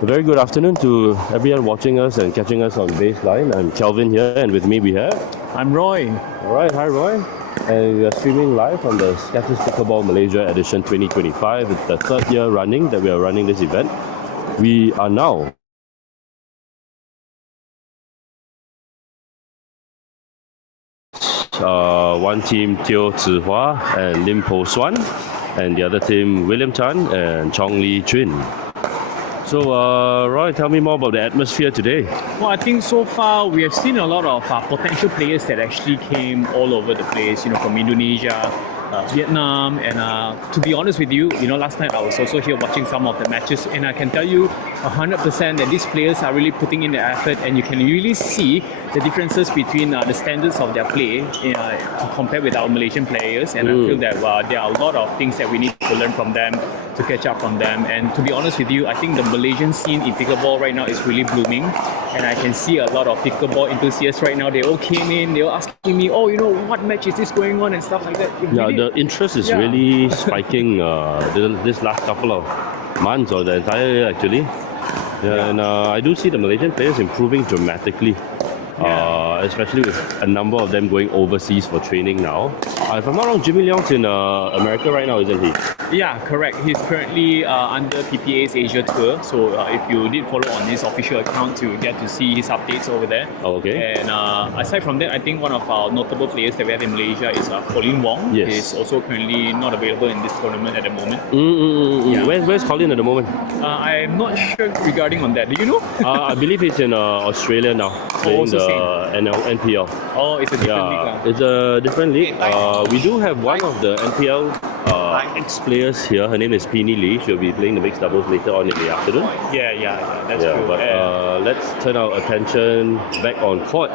A very good afternoon to everyone watching us and catching us on Baseline. I'm Kelvin here, and with me we have... I'm Roy. Alright, hi Roy. And we are streaming live on the Skechers Pickleball Malaysia edition 2025. It's the third year running that we are running this event. We are now one team Teo Zihua and Lim Po Suan, and the other team William Tan and Chong Chuin. So, Roy, tell me more about the atmosphere today. Well, I think so far we have seen a lot of potential players that actually came all over the place, from Indonesia, Vietnam, and to be honest with you, last night I was also here watching some of the matches, and I can tell you 100% that these players are really putting in the effort, and you can really see the differences between the standards of their play compared with our Malaysian players, and I feel that there are a lot of things that we need to learn from them, to catch up from them. And to be honest with you, I think the Malaysian scene in pickleball right now is really blooming, and I can see a lot of pickleball enthusiasts right now. They all came in, they were asking me, what match is this going on and stuff like that. The interest is really spiking this last couple of months, or the entire year actually. And I do see the Malaysian players improving dramatically. Especially with a number of them going overseas for training now. If I'm not wrong, Jimmy Leong's in America right now, isn't he? Yeah, correct. He's currently under PPA's Asia tour. So if you did follow on his official account, you get to see his updates over there. Okay. And aside from that, I think one of our notable players that we have in Malaysia is Colin Wong. Yes. He's also currently not available in this tournament at the moment. Yeah. Where's Colin at the moment? I'm not sure regarding on that. Do you know? I believe he's in Australia now, playing the NPL. Oh, it's a different league. It's a different league. We do have one of the NPL ex-players here. Her name is Peeny Lee. She'll be playing the mixed doubles later on in the afternoon. Yeah, that's true. But let's turn our attention back on court.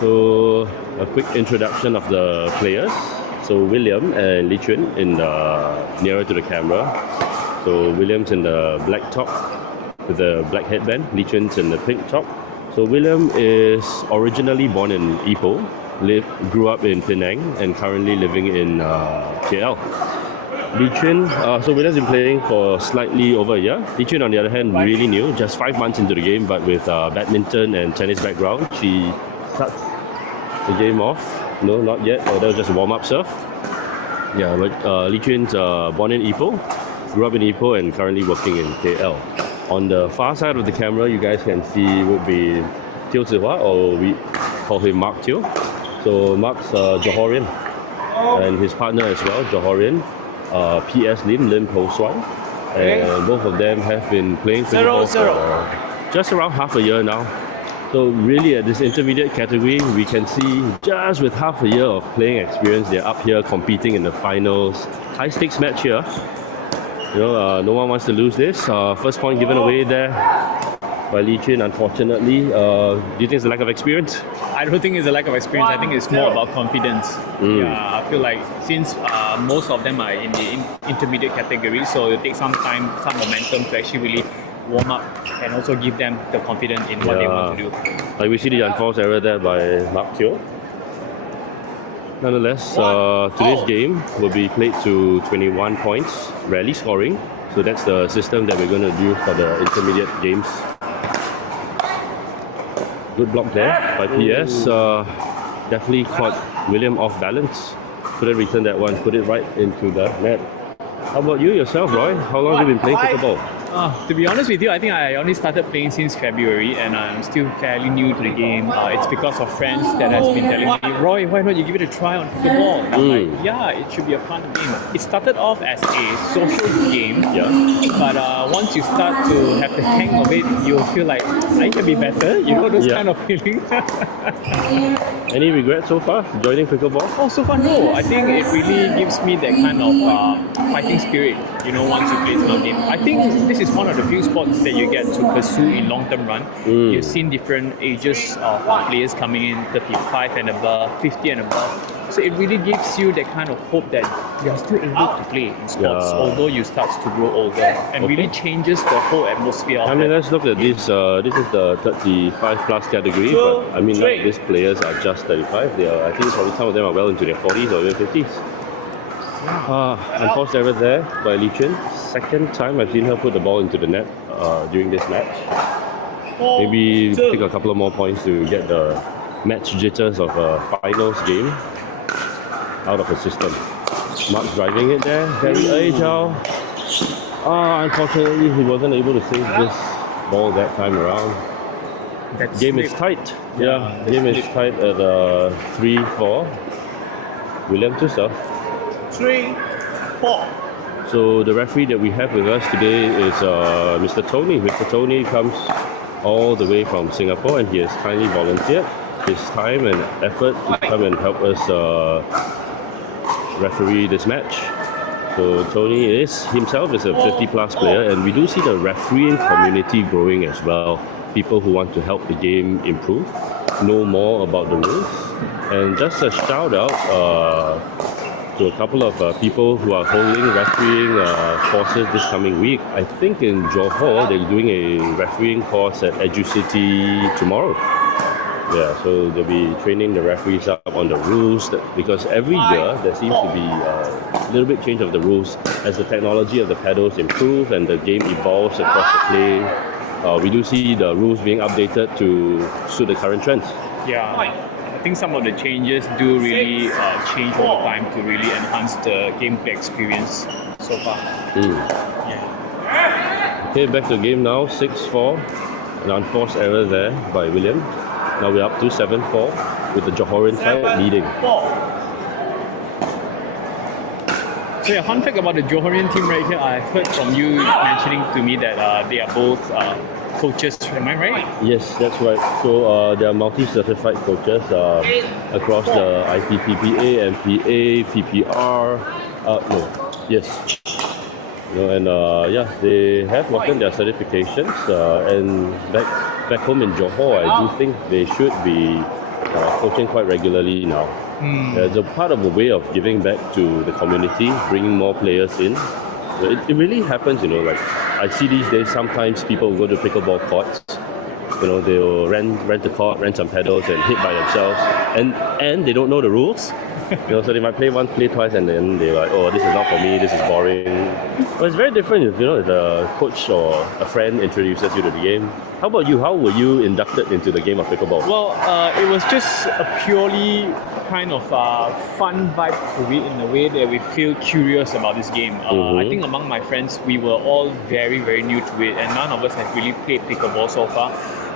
So, a quick introduction of the players. So, William and Lee Chuin nearer to the camera. So, William's in the black top with the black headband. Lee Chuin's in the pink top. So William is originally born in Ipoh, grew up in Penang, and currently living in KL. Lee Chuin, so William's been playing for slightly over a year. Lee Chuin, on the other hand, really new, just 5 months into the game, but with badminton and tennis background. She starts the game off. No, not yet. That was just a warm-up serve. Yeah, but Lee Chuin's born in Ipoh, grew up in Ipoh, and currently working in KL. On the far side of the camera, you guys can see would be Teo Zihua, or we call him Mark Teo. So Mark's Johorian, and his partner as well, Johorian, PS Lim Po Suan. And both of them have been playing pickleball for just around half a year now. So really at this intermediate category, we can see just with half a year of playing experience, they're up here competing in the finals. High stakes match here. No one wants to lose this. First point given away there by Lee Chuin, unfortunately. Do you think it's a lack of experience? I don't think it's a lack of experience. I think it's more about confidence. Yeah, I feel like since most of them are in the intermediate category, so it'll take some time, some momentum to actually really warm up and also give them the confidence in what they want to do. Like we see the unforced error there by Mark Teo. Nonetheless, today's game will be played to 21 points, rally scoring. So that's the system that we're going to do for the intermediate games. Good block there by PS. Definitely caught William off balance. Couldn't return that one, put it right into the net. How about you yourself, Roy? How long have you been playing pickleball? To be honest with you, I think I only started playing since February, and I'm still fairly new to the game. It's because of friends that has been telling me, Roy, why not you give it a try on pickleball? And I'm like, yeah, it should be a fun game. It started off as a social game, but once you start to have the hang of it, you'll feel like I can be better. Those kind of feelings. Any regrets so far joining pickleball? Oh, so far no. I think it really gives me that kind of fighting spirit. Once you play this game, I think this is one of the few sports that you get to pursue in long-term run. You've seen different ages of players coming in, 35 and above, 50 and above. So it really gives you that kind of hope that you're still able to play in sports, although you start to grow older, and really changes the whole atmosphere. I mean, let's look at this. This is the 35 plus category, but I mean, these players are just 35. I think probably some of them are well into their 40s or even 50s. Unforced error there by Li Chuin. Second time I've seen her put the ball into the net during this match. Maybe take a couple of more points to get the match jitters of a finals game out of her system. Mark's driving it there. Very unfortunately he wasn't able to save this ball that time around. That Game slip. is tight. Yeah, Game is tight at 3-4. William to serve. 3-4. So the referee that we have with us today is Mr. Tony. Mr. Tony comes all the way from Singapore and he has kindly volunteered his time and effort to come and help us referee this match. So Tony himself is a 50 plus player and we do see the refereeing community growing as well. People who want to help the game improve, know more about the rules. And just a shout out to a couple of people who are holding refereeing courses this coming week. I think in Johor they're doing a refereeing course at EduCity tomorrow. Yeah, so they'll be training the referees up on the rules because every year there seems to be a little bit change of the rules as the technology of the paddles improve and the game evolves across the play. We do see the rules being updated to suit the current trends. Yeah, I think some of the changes do really change over time to really enhance the gameplay experience so far. Yeah. Okay, back to game now, 6-4. An unforced error there by William. Now we're up to 7-4 with the Johorian side leading. So yeah, fun fact about the Johorian team right here, I heard from you mentioning to me that they are both coaches, am I right? Yes, that's right. So they are multi-certified coaches across the IPPPA, MPA, PPR. They have gotten their certifications and back home in Johor, I do think they should be coaching quite regularly now. It's a part of a way of giving back to the community, bringing more players in. It really happens, like I see these days sometimes people go to pickleball courts, they'll rent a court, rent some paddles and hit by themselves and they don't know the rules. So they might play once, play twice and then they're like, oh, this is not for me, this is boring. But it's very different if a coach or a friend introduces you to the game. How about you? How were you inducted into the game of pickleball? Well, it was just a purely kind of fun vibe to it in a way that we feel curious about this game. I think among my friends, we were all very, very new to it and none of us have really played pickleball so far.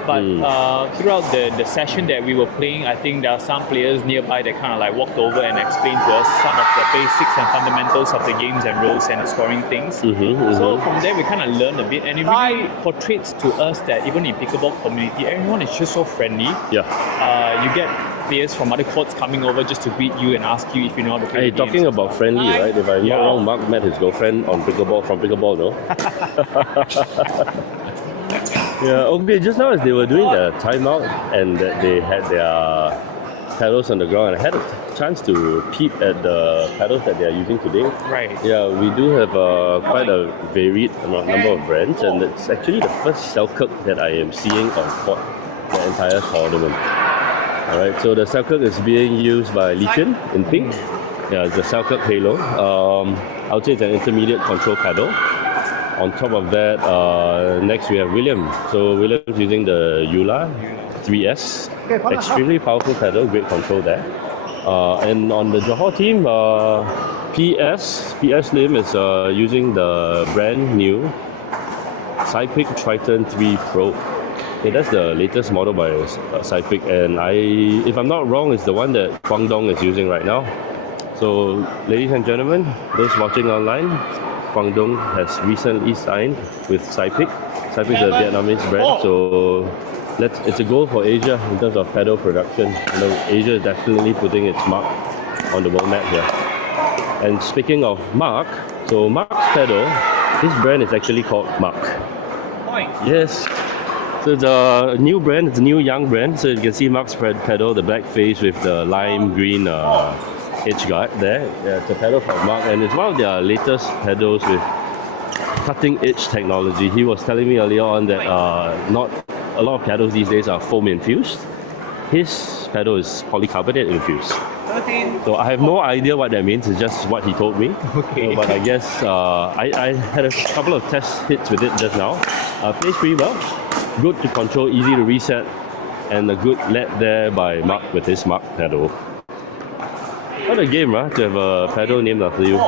But throughout the session that we were playing, I think there are some players nearby that kind of like walked over and explained to us some of the basics and fundamentals of the games and rules and scoring things. So from there we kind of learned a bit and it really portrays to us that even in pickleball community, everyone is just so friendly. Yeah. You get players from other courts coming over just to greet you and ask you if you know how to play the Talking games. about friendly, right? If I'm not wrong, Mark met his girlfriend on pickleball from pickleball, no? Yeah, okay, just now as they were doing the timeout and they had their paddles on the ground, I had a chance to peep at the paddles that they are using today. Right. Yeah, we do have quite a varied number of brands and it's actually the first Selkirk that I am seeing on court the entire tournament. Alright, so the Selkirk is being used by Li Chuin in pink. Yeah, it's the Selkirk Halo. I would say it's an intermediate control paddle. On top of that, next we have William. So William's using the Eula 3S. Extremely powerful paddle, great control there. And on the Johor team, PS Lim is using the brand new Cypic Triton 3 Pro. Okay, that's the latest model by Cypic, and if I'm not wrong, it's the one that Guangdong is using right now. So, ladies and gentlemen, those watching online, Guangdong has recently signed with Cypic. Cypic is a Vietnamese brand, so it's a goal for Asia in terms of paddle production. Asia is definitely putting its mark on the world map here. And speaking of Mark, so Mark's paddle, this brand is actually called Mark. Yes. So it's a new brand, it's a new young brand. So you can see Mark's pedal, the black face with the lime green edge guard there. Yeah, it's a pedal from Mark and it's one of their latest pedals with cutting edge technology. He was telling me earlier on that not a lot of pedals these days are foam infused. His paddle is polycarbonate infused. 13. So I have no idea what that means. It's just what he told me. Okay. But I guess I had a couple of test hits with it just now. Plays pretty well. Good to control, easy to reset, and a good lead there by Mark with his Mark paddle. What a game, to have a paddle named after you.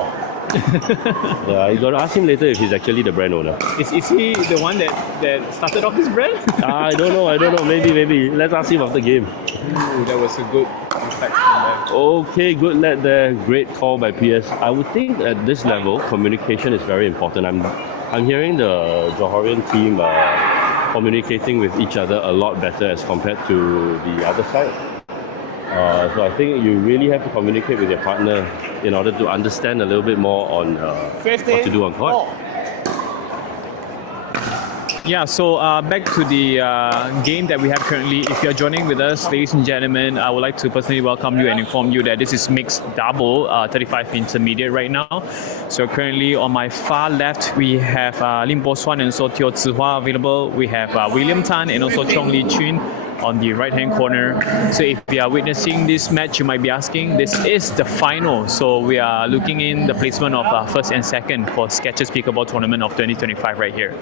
Yeah, you got to ask him later if he's actually the brand owner. Is he the one that started off this brand? I don't know. Maybe. Let's ask him after the game. Ooh, that was a good reflection there. Okay, good lead there. Great call by PS. I would think at this level, communication is very important. I'm hearing the Johorian team communicating with each other a lot better as compared to the other side. So I think you really have to communicate with your partner in order to understand a little bit more on what to do on court. Yeah, so back to the game that we have currently. If you're joining with us, ladies and gentlemen, I would like to personally welcome you and inform you that this is mixed double, 35 intermediate right now. So currently on my far left, we have Suan and also Teo Zihua available. We have William Tan and also Chong Chuin on the right hand corner. So if you are witnessing this match, you might be asking, this is the final. So we are looking in the placement of first and second for Skechers Pickleball Tournament of 2025 right here.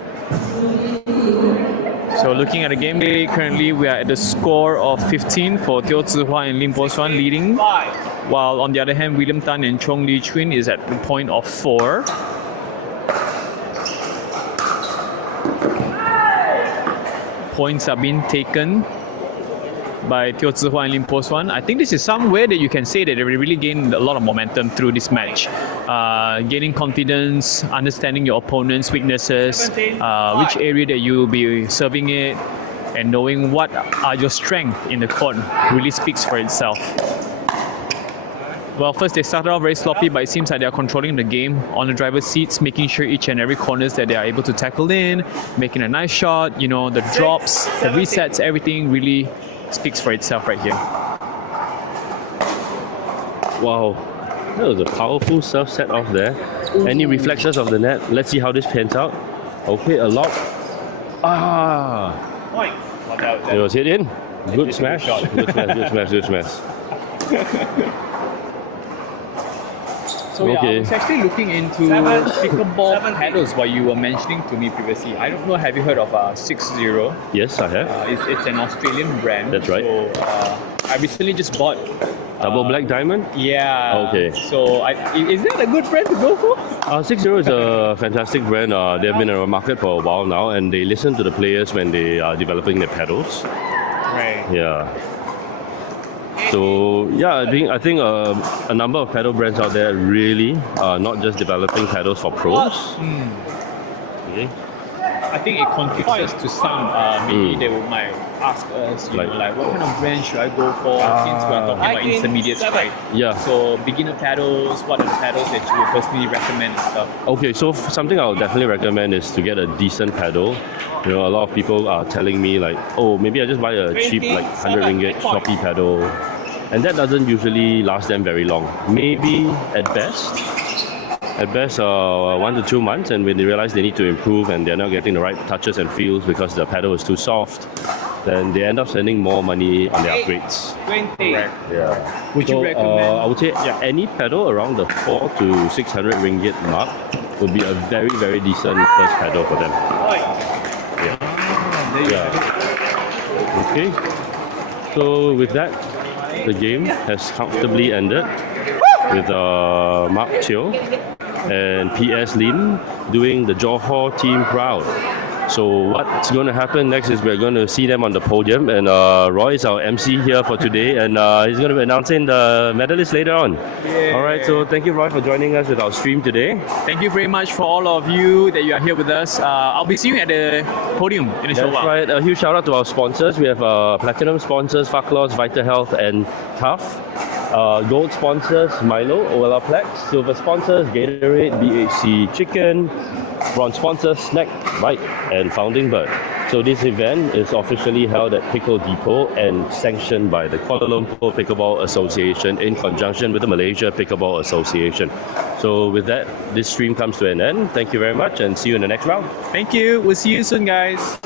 So looking at the game day, currently we are at the score of 15 for Teo Zihua and Suan leading. While on the other hand, William Tan and Chong Chuin is at the point of 4. Points are being taken by Teo Zihua and Suan. I think this is somewhere that you can say that they really gained a lot of momentum through this match. Gaining confidence, understanding your opponent's weaknesses, which area that you'll be serving it, and knowing what are your strengths in the court really speaks for itself. Well, first they started off very sloppy, but it seems like they are controlling the game on the driver's seats, making sure each and every corners that they are able to tackle in, making a nice shot, you know, the drops, the resets, everything really speaks for itself right here. Wow, that was a powerful serve set off there. Any reflections of the net? Let's see how this pans out. Okay, a lot. It was hit in. Good smash. Good smash. So yeah, I was actually looking into pickleball paddles while you were mentioning to me previously. I don't know, have you heard of 60? Yes, I have. It's an Australian brand. That's right. So I recently just bought Double Black Diamond? Yeah. Okay. So is that a good brand to go for? 60 is a fantastic brand. They've been in our market for a while now, and they listen to the players when they are developing their paddles. Right. Yeah. So yeah, I think a number of paddle brands out there really not just developing paddles for pros. Okay. I think it contributes to some. Maybe they might ask us, you know, like what kind of brand should I go for? Since we are talking about intermediates, right? Yeah. So beginner paddles, what are the paddles that you would personally recommend and stuff? Okay, so something I would definitely recommend is to get a decent paddle. You know, a lot of people are telling me like, oh, maybe I just buy a cheap like 100 ringgit Shopee paddle, and that doesn't usually last them very long. Maybe at best 1 to 2 months, and when they realize they need to improve and they're not getting the right touches and feels because the paddle is too soft, then they end up spending more money on their upgrades. 20. Yeah. Would you recommend? I would say any paddle around the 4 to 600 ringgit mark would be a very, very decent first paddle for them. Okay. So with that, the game has comfortably ended with Mark Teo and PS Lin doing the Johor team proud. So what's going to happen next is we're going to see them on the podium, and Roy is our MC here for today, and he's going to be announcing the medalists later on. Yeah. All right, so thank you, Roy, for joining us with our stream today. Thank you very much for all of you that you are here with us. I'll be seeing you at the podium in a short while. That's right. A huge shout out to our sponsors. We have platinum sponsors, Faklos, Vitahealth, and Tough. Gold sponsors, Milo, Olaplex. Silver sponsors, Gatorade, BHC Chicken. Bronze sponsors, Snack, Bite, and Founding Bird. So this event is officially held at Pickle Depot and sanctioned by the Kuala Lumpur Pickleball Association in conjunction with the Malaysia Pickleball Association. So with that, this stream comes to an end. Thank you very much, and see you in the next round. Thank you. We'll see you soon, guys.